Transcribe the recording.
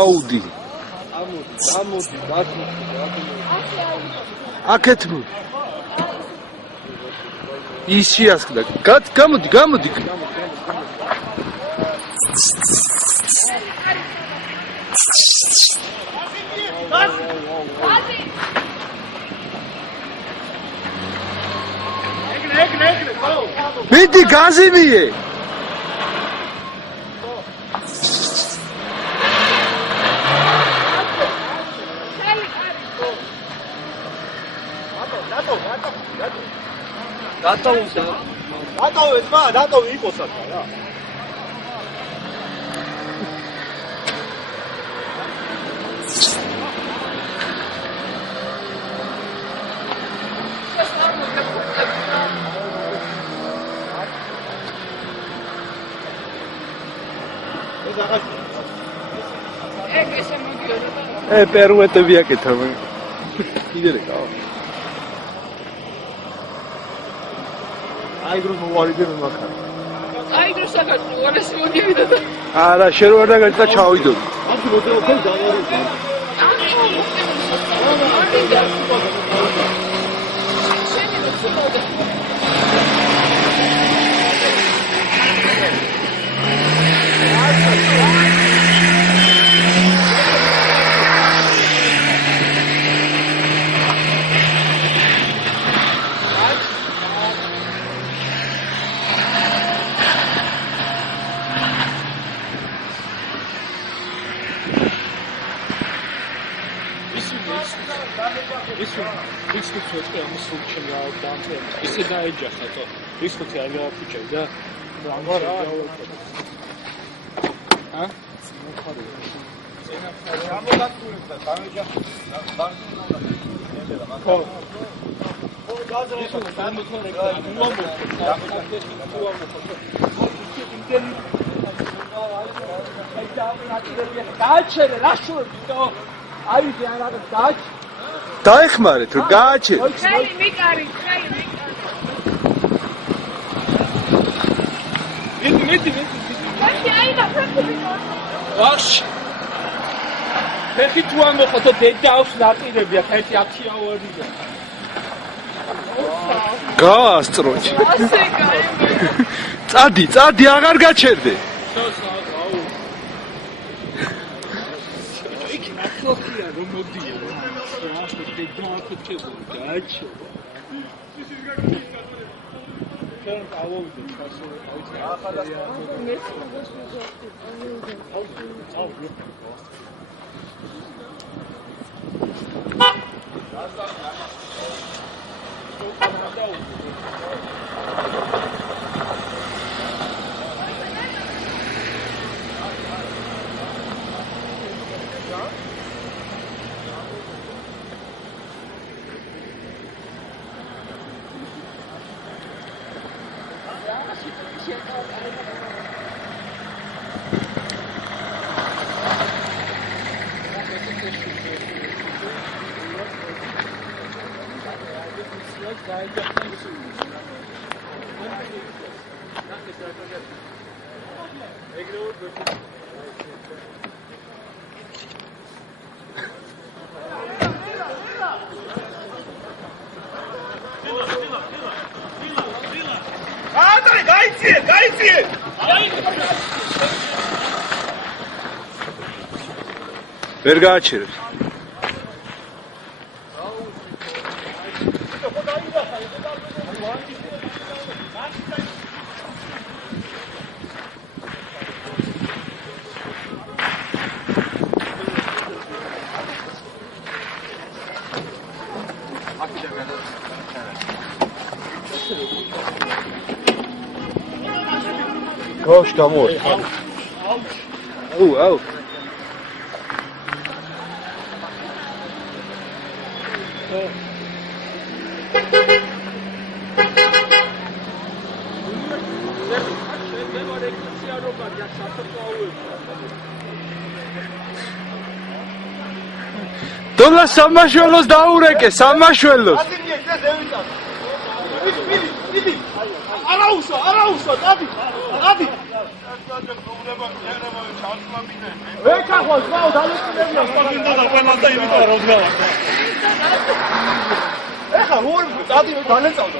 აუდი. ამოდი, აქეთ მო. ის შეასკდა. გამოდი. მიდი გაზიმიე. დატოვე იყოსა რა. პერუეტები აკეთავე. იდერეკა. აიგრო მოვარიდე მაქარ. აიგრო საქართველოს უარეს მოდივიდა და არა, შენ ვარ და გაჭდა ჩავიდოდი. აქ მოდელობენ დავარიდე. ის ხუთი ამის სულჩი დავდამწე. ისე დაეჯახა თო. ის ხუთი არ გავაფუჭე და ამარა. ჰა? გამოგატყუებდა, დამეჯახა. ხო. გააჩერე რა შუა აი რა გააჩ დაეხმარეთ რომ გააჩერე. ხელი მიკარი. მიდი. აი და ფეხი. ვაში. ფეხი თუ ამოხოთო დედავს ნაპირები აქ 1-10 ავარია. გაასწროჩი. ასე წადი, კაი. აღარ გაჩერდე. ხოქია რომ მოდია რა ასე დედააკეთებო გააჩო ჩვენ ავოვიდეთ ასე ახლა გაიწიე! ვერ გააჩერებს. Gosh, come on. Oh. დოლა სამაშველოს დაურეკე, სამაშველოს. არაუსვა, დადი. ეკახოს, მაო დაიწუნებია, სპორტინდა და ყველას და იმიტომ რომ გავარ. ეხა როარ დადი განეწავდა.